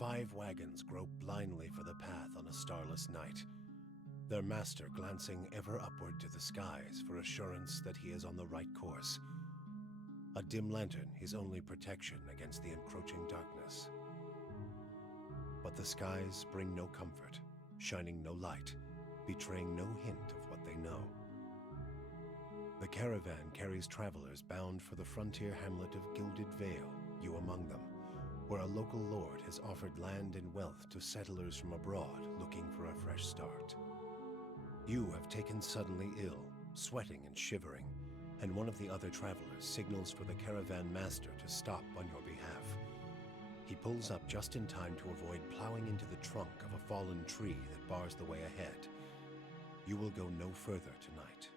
5 wagons grope blindly for the path on a starless night, their master glancing ever upward to the skies for assurance that he is on the right course. A dim lantern his only protection against the encroaching darkness. But the skies bring no comfort, shining no light, betraying no hint of what they know. The caravan carries travelers bound for the frontier hamlet of Gilded Vale, you among them, where a local lord has offered land and wealth to settlers from abroad looking for a fresh start. You have taken suddenly ill, sweating and shivering, and one of the other travelers signals for the caravan master to stop on your behalf. He pulls up just in time to avoid plowing into the trunk of a fallen tree that bars the way ahead. You will go no further tonight.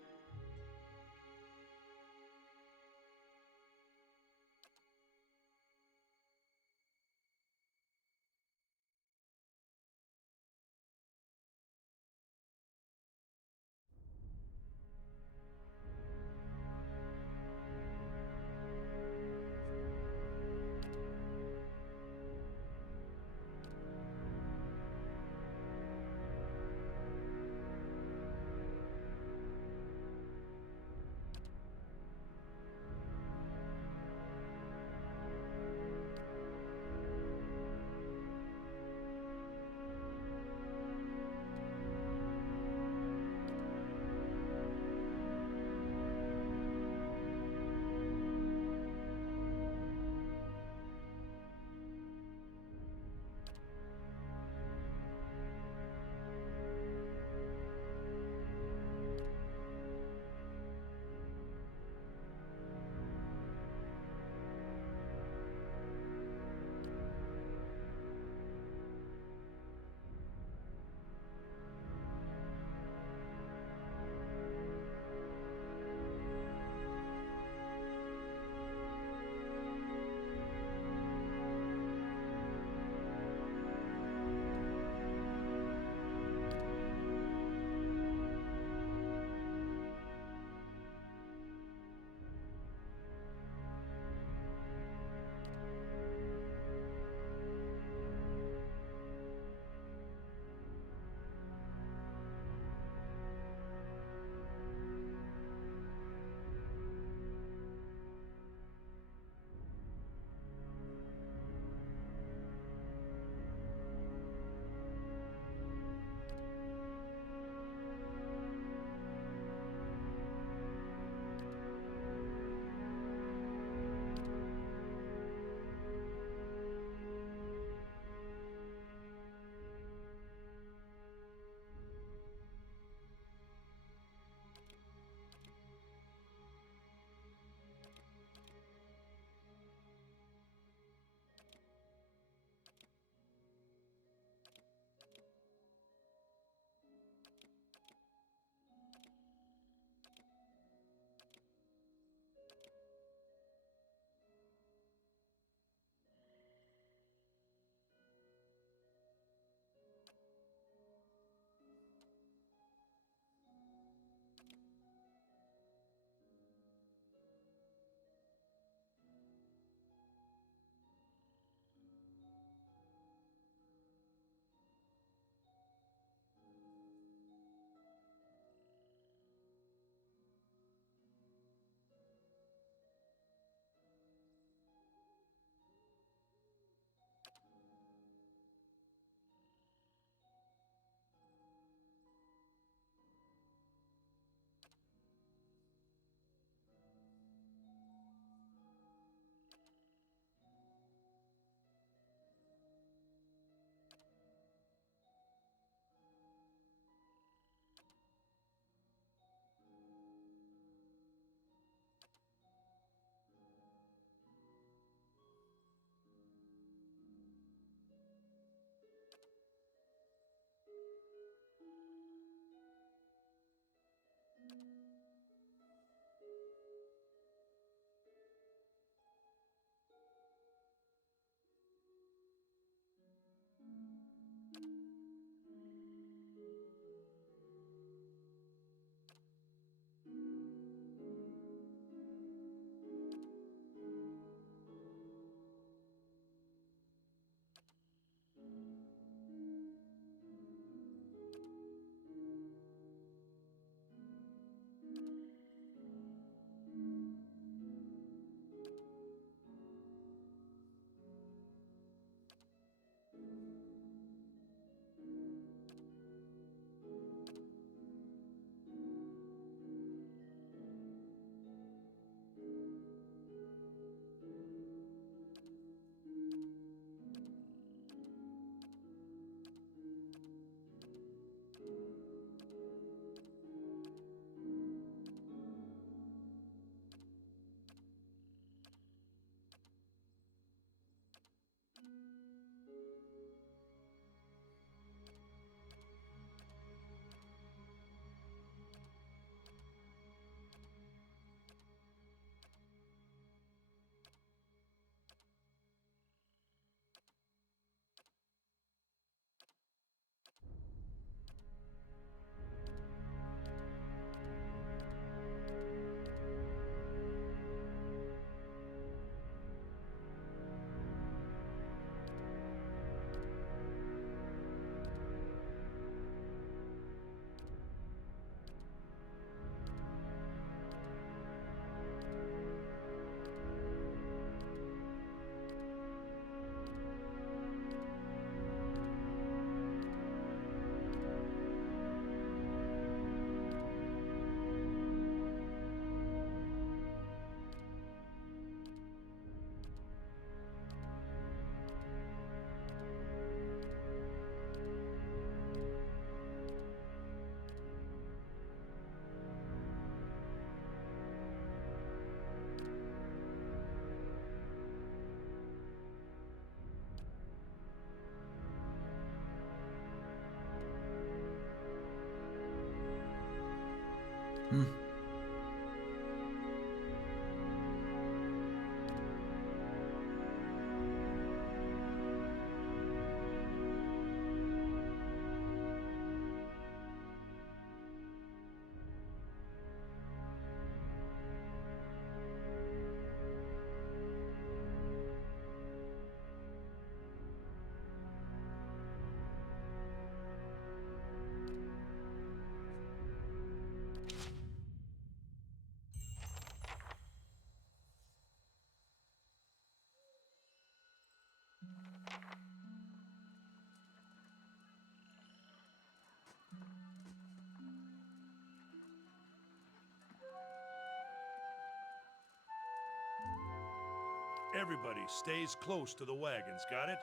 Everybody stays close to the wagons, got it?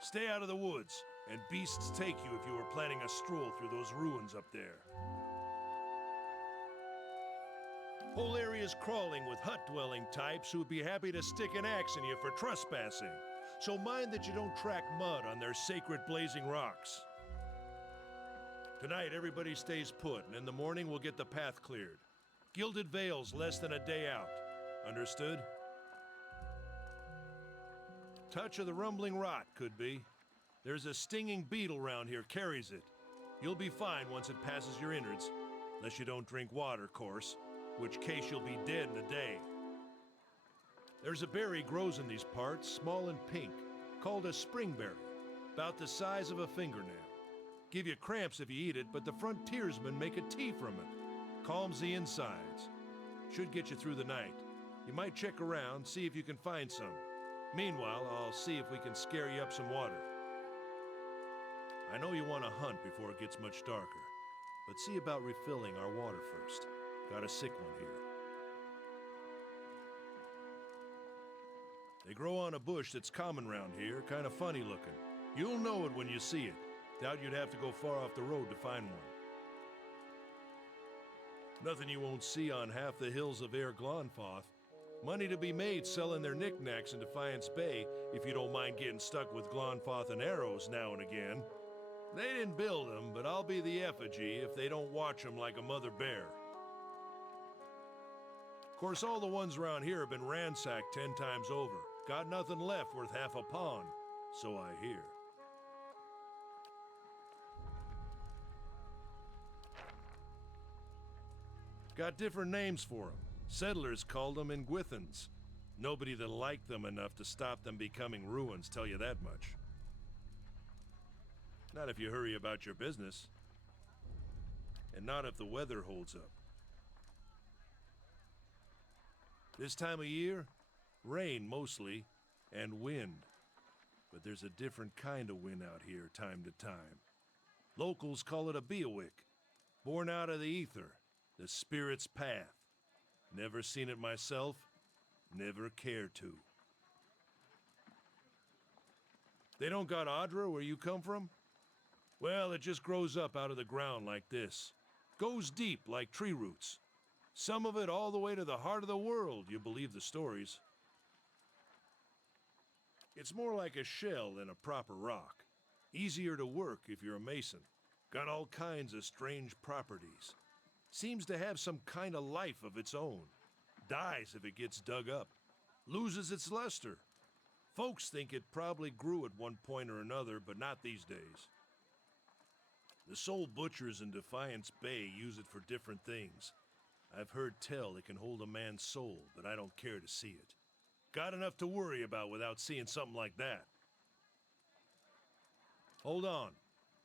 Stay out of the woods, and beasts take you if you were planning a stroll through those ruins up there. Whole area's crawling with hut-dwelling types who'd be happy to stick an axe in you for trespassing. So mind that you don't track mud on their sacred blazing rocks. Tonight, everybody stays put, and in the morning we'll get the path cleared. Gilded Vale's less than a day out. Understood? Touch of the rumbling rot, could be. There's a stinging beetle round here, carries it. You'll be fine once it passes your innards. Unless you don't drink water, course. Which case you'll be dead in a day. There's a berry grows in these parts, small and pink, called a springberry, about the size of a fingernail. Give you cramps if you eat it, but the frontiersmen make a tea from it. Calms the insides. Should get you through the night. You might check around, see if you can find some. Meanwhile, I'll see if we can scare you up some water. I know you want to hunt before it gets much darker, but see about refilling our water first. Got a sick one here. They grow on a bush that's common round here, kind of funny looking. You'll know it when you see it. Doubt you'd have to go far off the road to find one. Nothing you won't see on half the hills of Air Glonfoth. Money to be made selling their knickknacks in Defiance Bay, if you don't mind getting stuck with Glonfoth and arrows now and again. They didn't build them, but I'll be the effigy if they don't watch them like a mother bear. Of course, all the ones around here have been ransacked 10 times over. Got nothing left worth half a pawn, so I hear. Got different names for them. Settlers called them Ingwithans. Nobody that liked them enough to stop them becoming ruins, tell you that much. Not if you hurry about your business. And not if the weather holds up. This time of year, rain mostly, and wind. But there's a different kind of wind out here time to time. Locals call it a Beowick, born out of the ether, the spirit's path. Never seen it myself, never cared to. They don't got Adra where you come from? Well, it just grows up out of the ground like this. Goes deep like tree roots. Some of it all the way to the heart of the world, you believe the stories. It's more like a shell than a proper rock. Easier to work if you're a mason. Got all kinds of strange properties. Seems to have some kind of life of its own. Dies if it gets dug up. Loses its luster. Folks think it probably grew at one point or another, but not these days. The soul butchers in Defiance Bay use it for different things. I've heard tell it can hold a man's soul, but I don't care to see it. Got enough to worry about without seeing something like that. Hold on.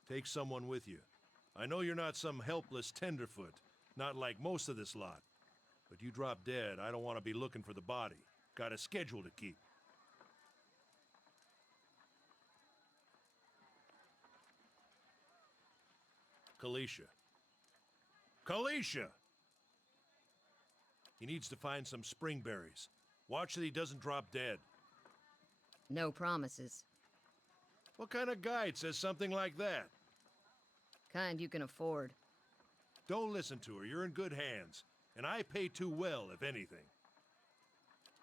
Take someone with you. I know you're not some helpless tenderfoot, not like most of this lot. But you drop dead, I don't want to be looking for the body. Got a schedule to keep. Kalisha. Kalisha! He needs to find some springberries. Watch that he doesn't drop dead. No promises. What kind of guide says something like that? Kind you can afford. Don't listen to her, you're in good hands. And I pay too well, if anything.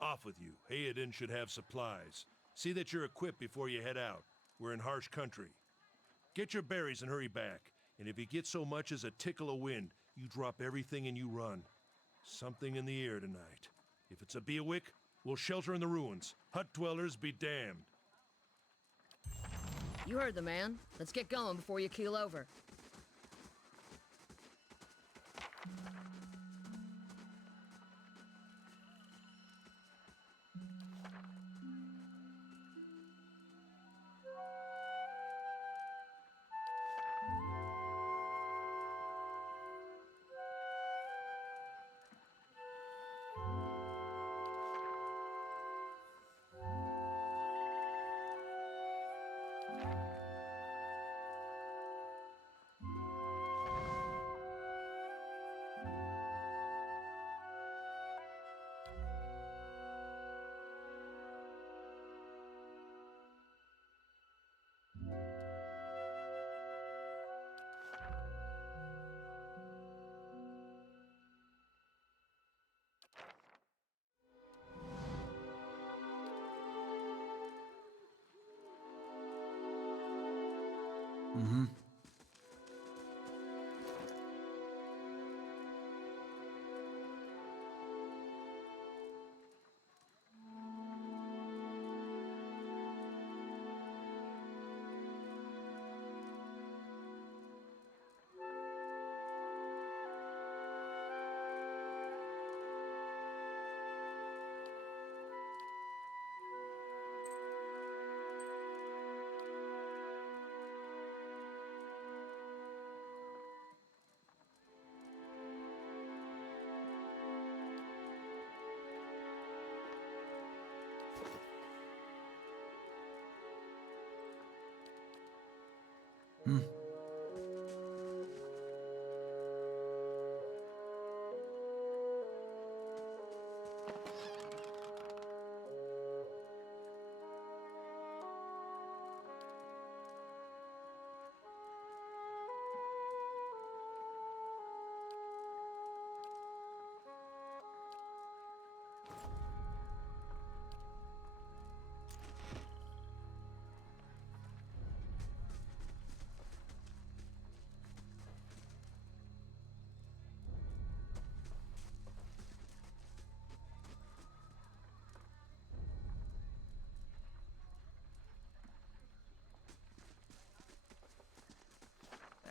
Off with you. Hayden should have supplies. See that you're equipped before you head out. We're in harsh country. Get your berries and hurry back. And if you get so much as a tickle of wind, You drop everything and you run. Something in the air tonight. If it's a Bewick, we'll shelter in the ruins. Hut dwellers be damned. You heard the man. Let's get going before you keel over. Mm-hmm. Hmm.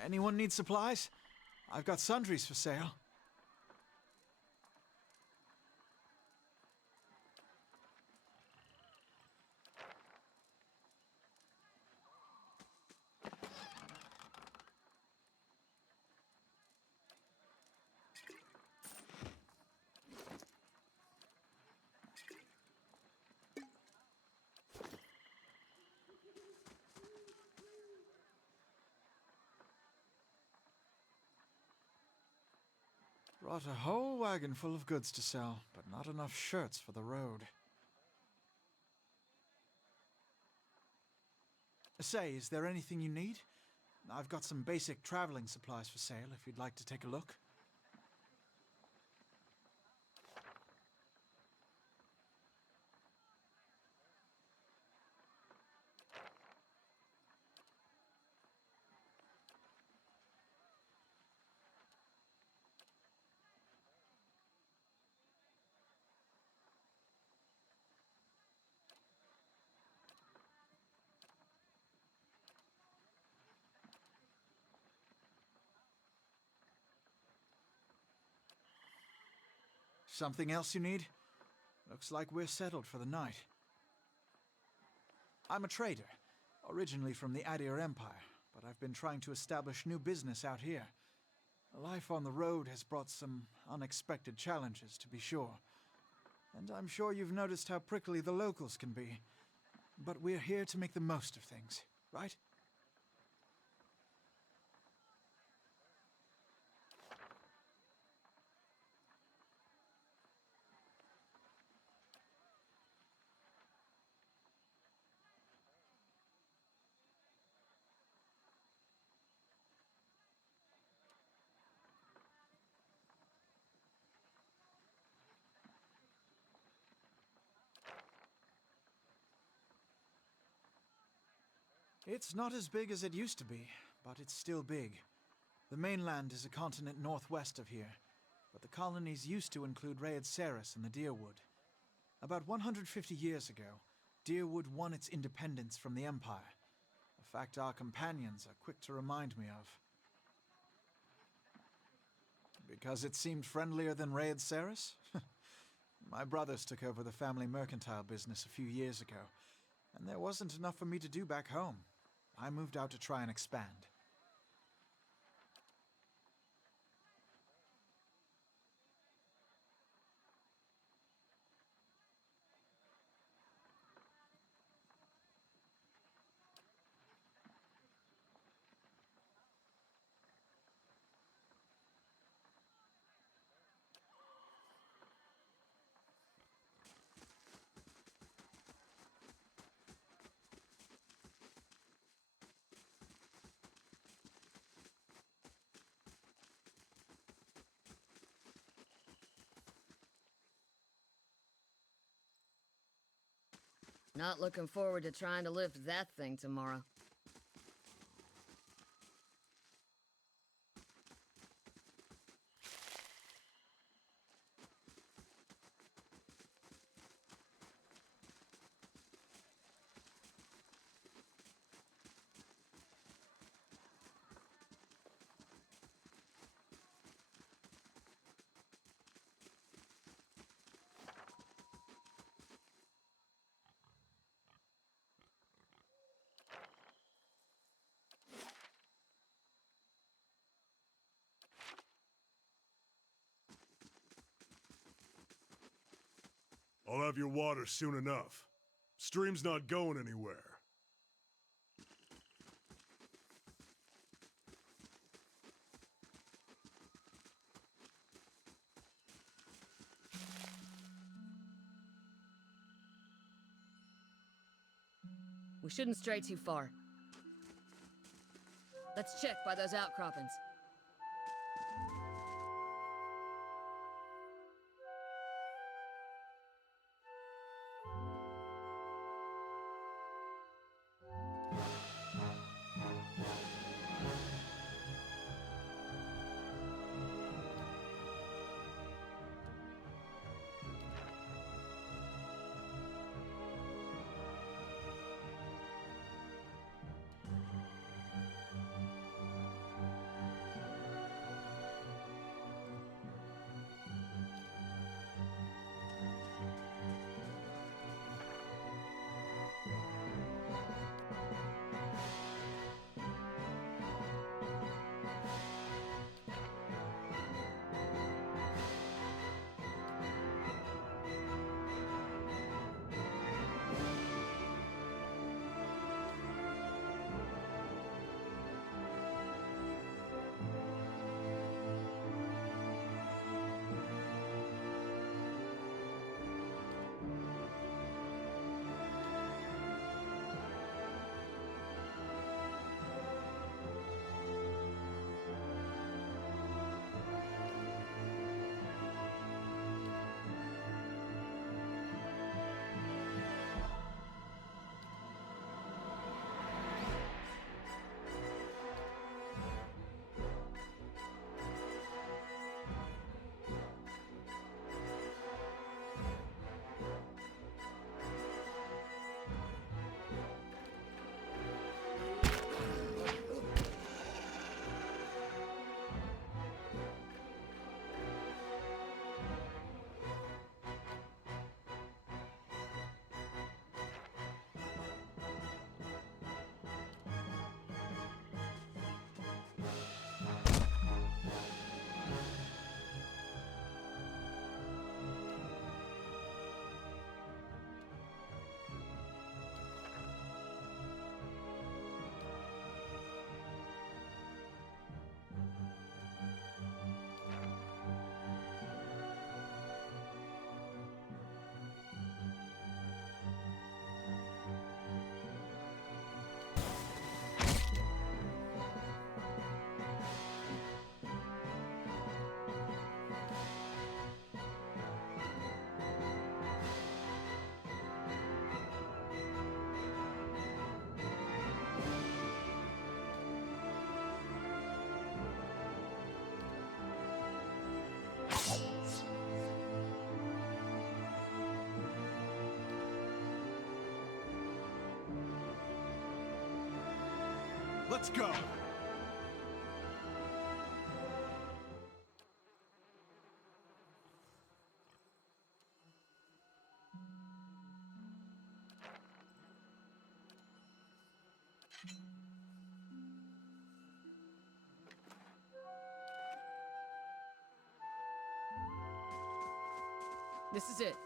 Anyone need supplies? I've got sundries for sale. Brought a whole wagon full of goods to sell, but not enough shirts for the road. Say, is there anything you need? I've got some basic traveling supplies for sale if you'd like to take a look. Something else you need? Looks like we're settled for the night. I'm a trader, originally from the Adir Empire, but I've been trying to establish new business out here. Life on the road has brought some unexpected challenges, to be sure. And I'm sure you've noticed how prickly the locals can be. But we're here to make the most of things, right? It's not as big as it used to be, but it's still big. The mainland is a continent northwest of here, but the colonies used to include Rhaed Saris and the Deerwood. About 150 years ago, Deerwood won its independence from the Empire, a fact our companions are quick to remind me of. Because it seemed friendlier than Rhaed Saris? My brothers took over the family mercantile business a few years ago, and there wasn't enough for me to do back home. I moved out to try and expand. Not looking forward to trying to lift that thing tomorrow. I'll have your water soon enough. Stream's not going anywhere. We shouldn't stray too far. Let's check by those outcroppings. Let's go! This is it.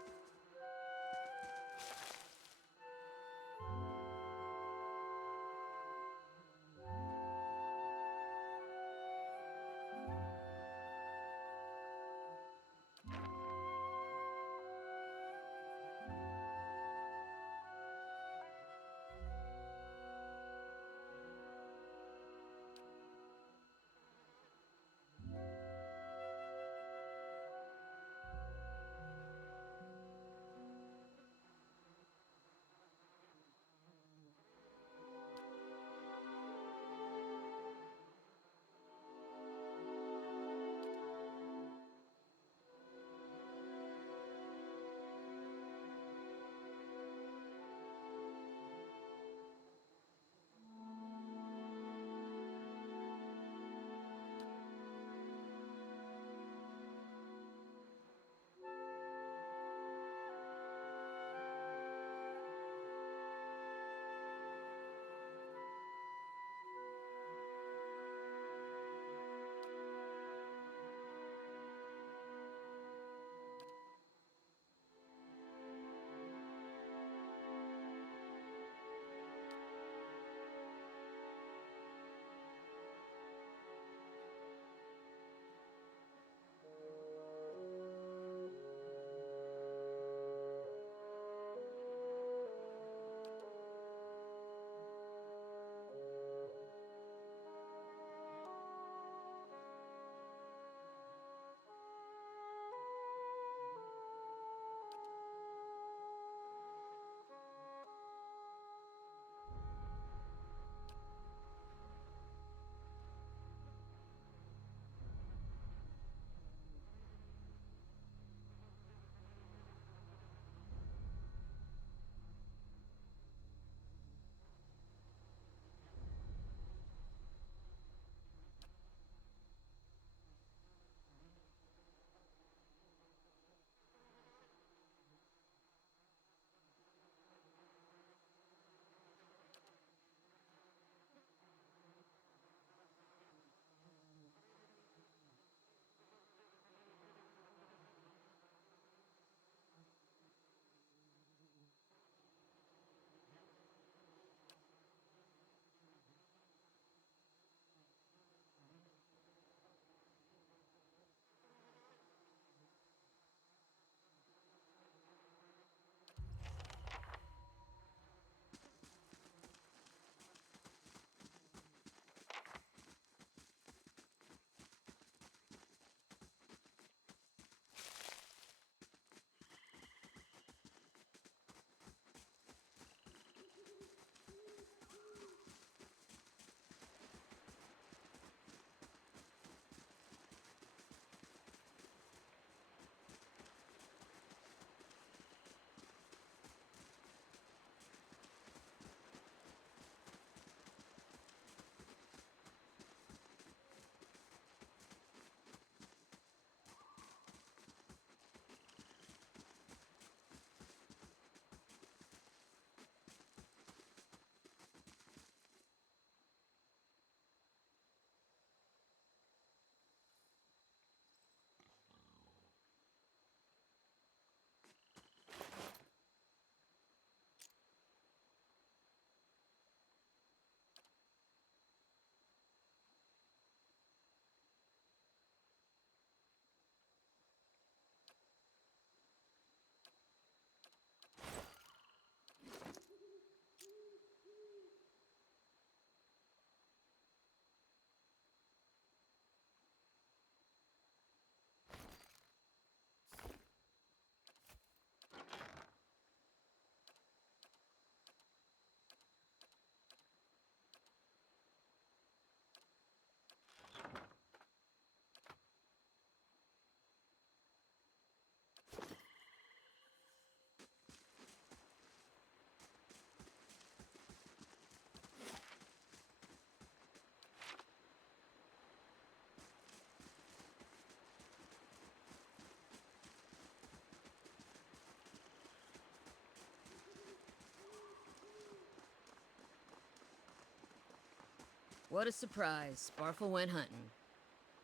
What a surprise. Sparfle went hunting.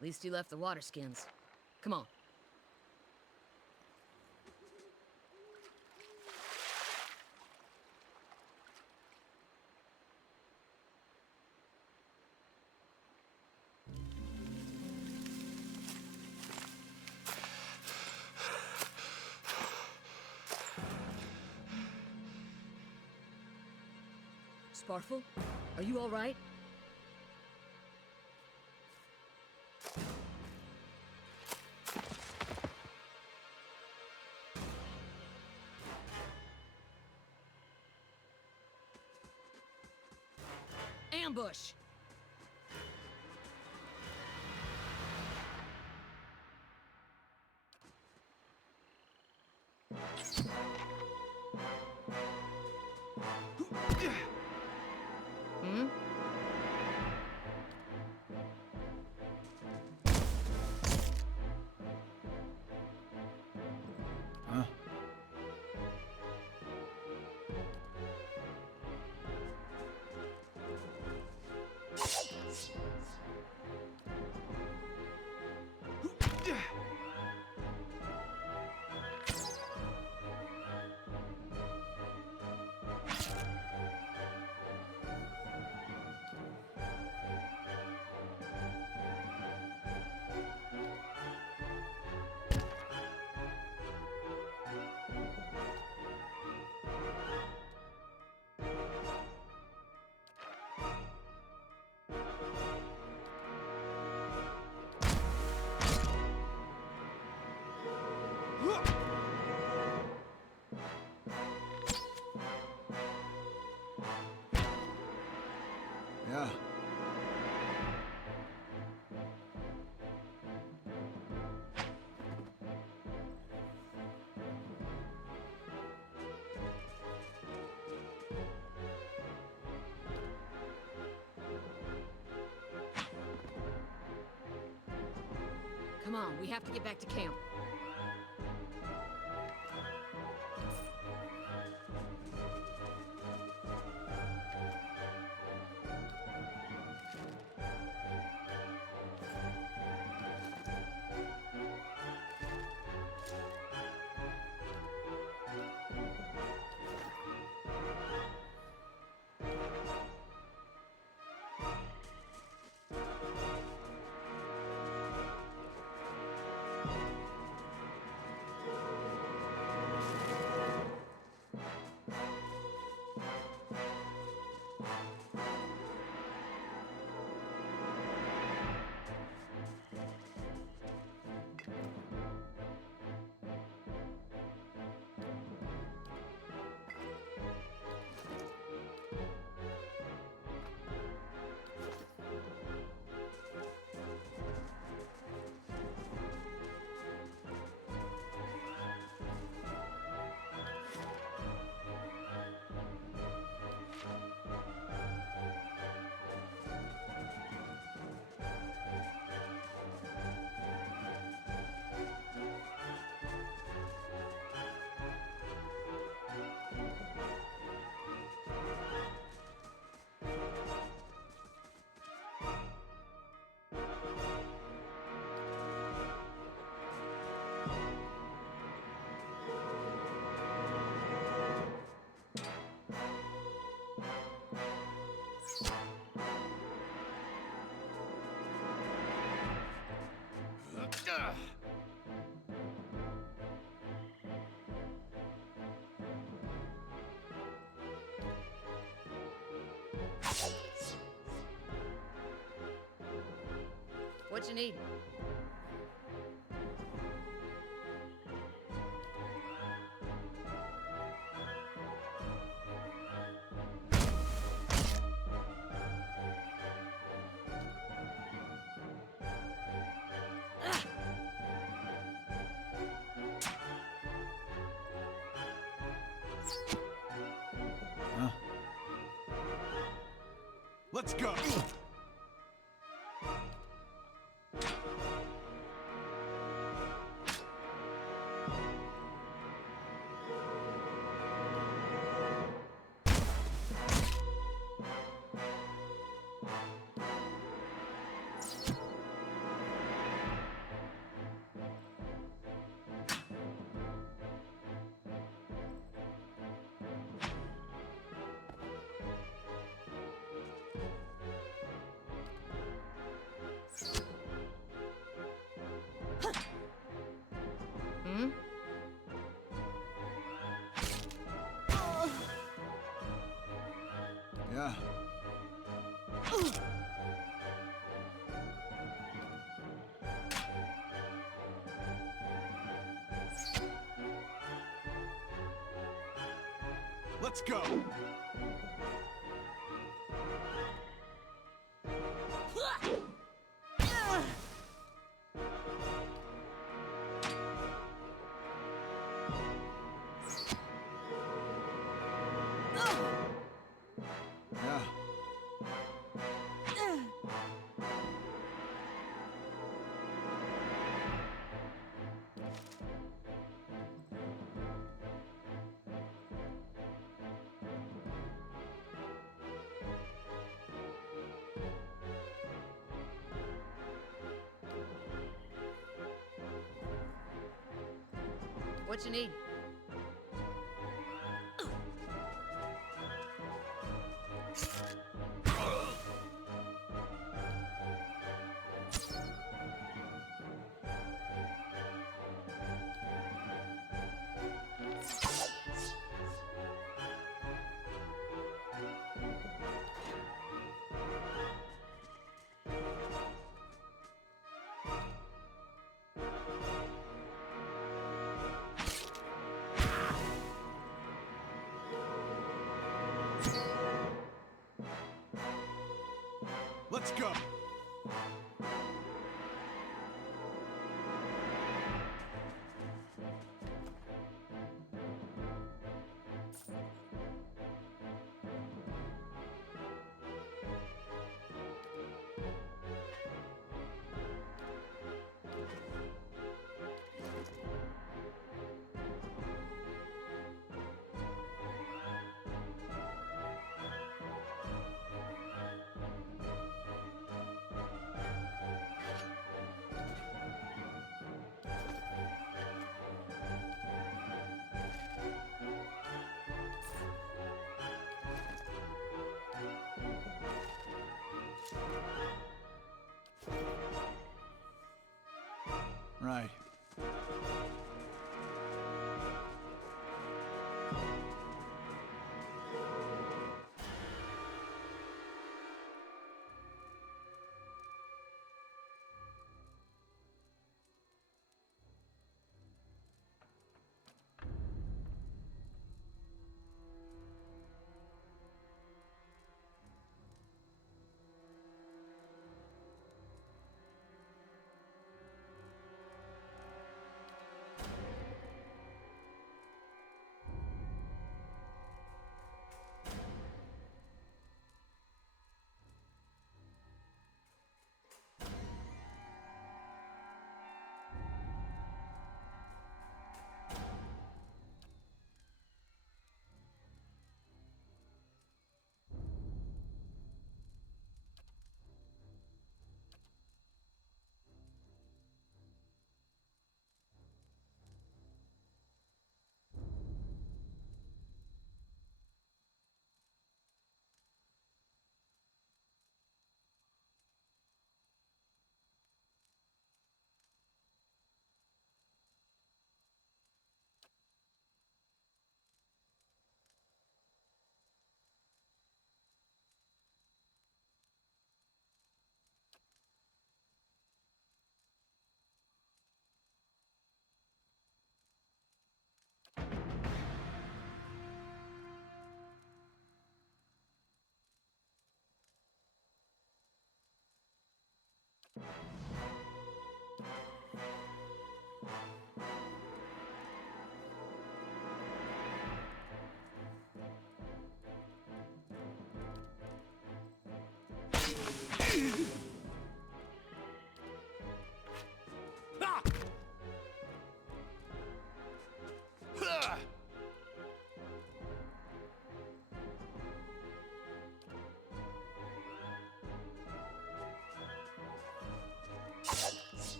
At least he left the water skins. Come on. Sparfle, are you all right? Ambush! Hmm? Huh? Yeah. Come on, we have to get back to camp. What you need? Huh? Let's go! Let's go! Yeah. What you need? Let's go! Right.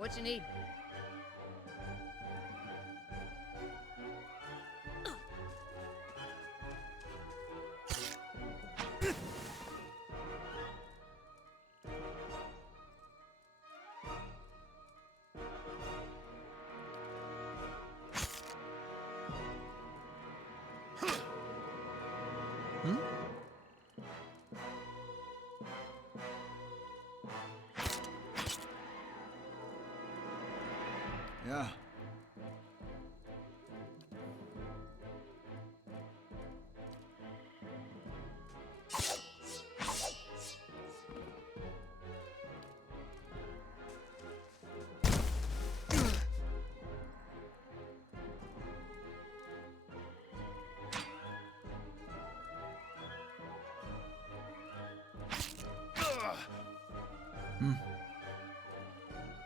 What you need? Yeah.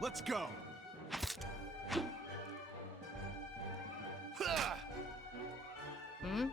Let's go. Hmm?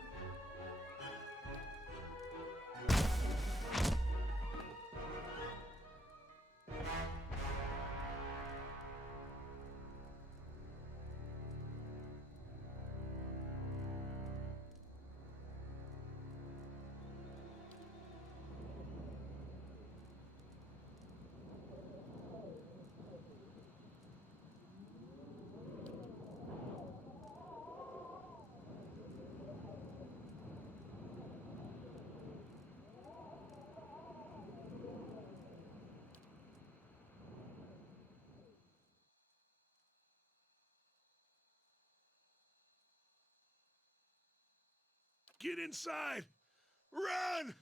Get inside! Run!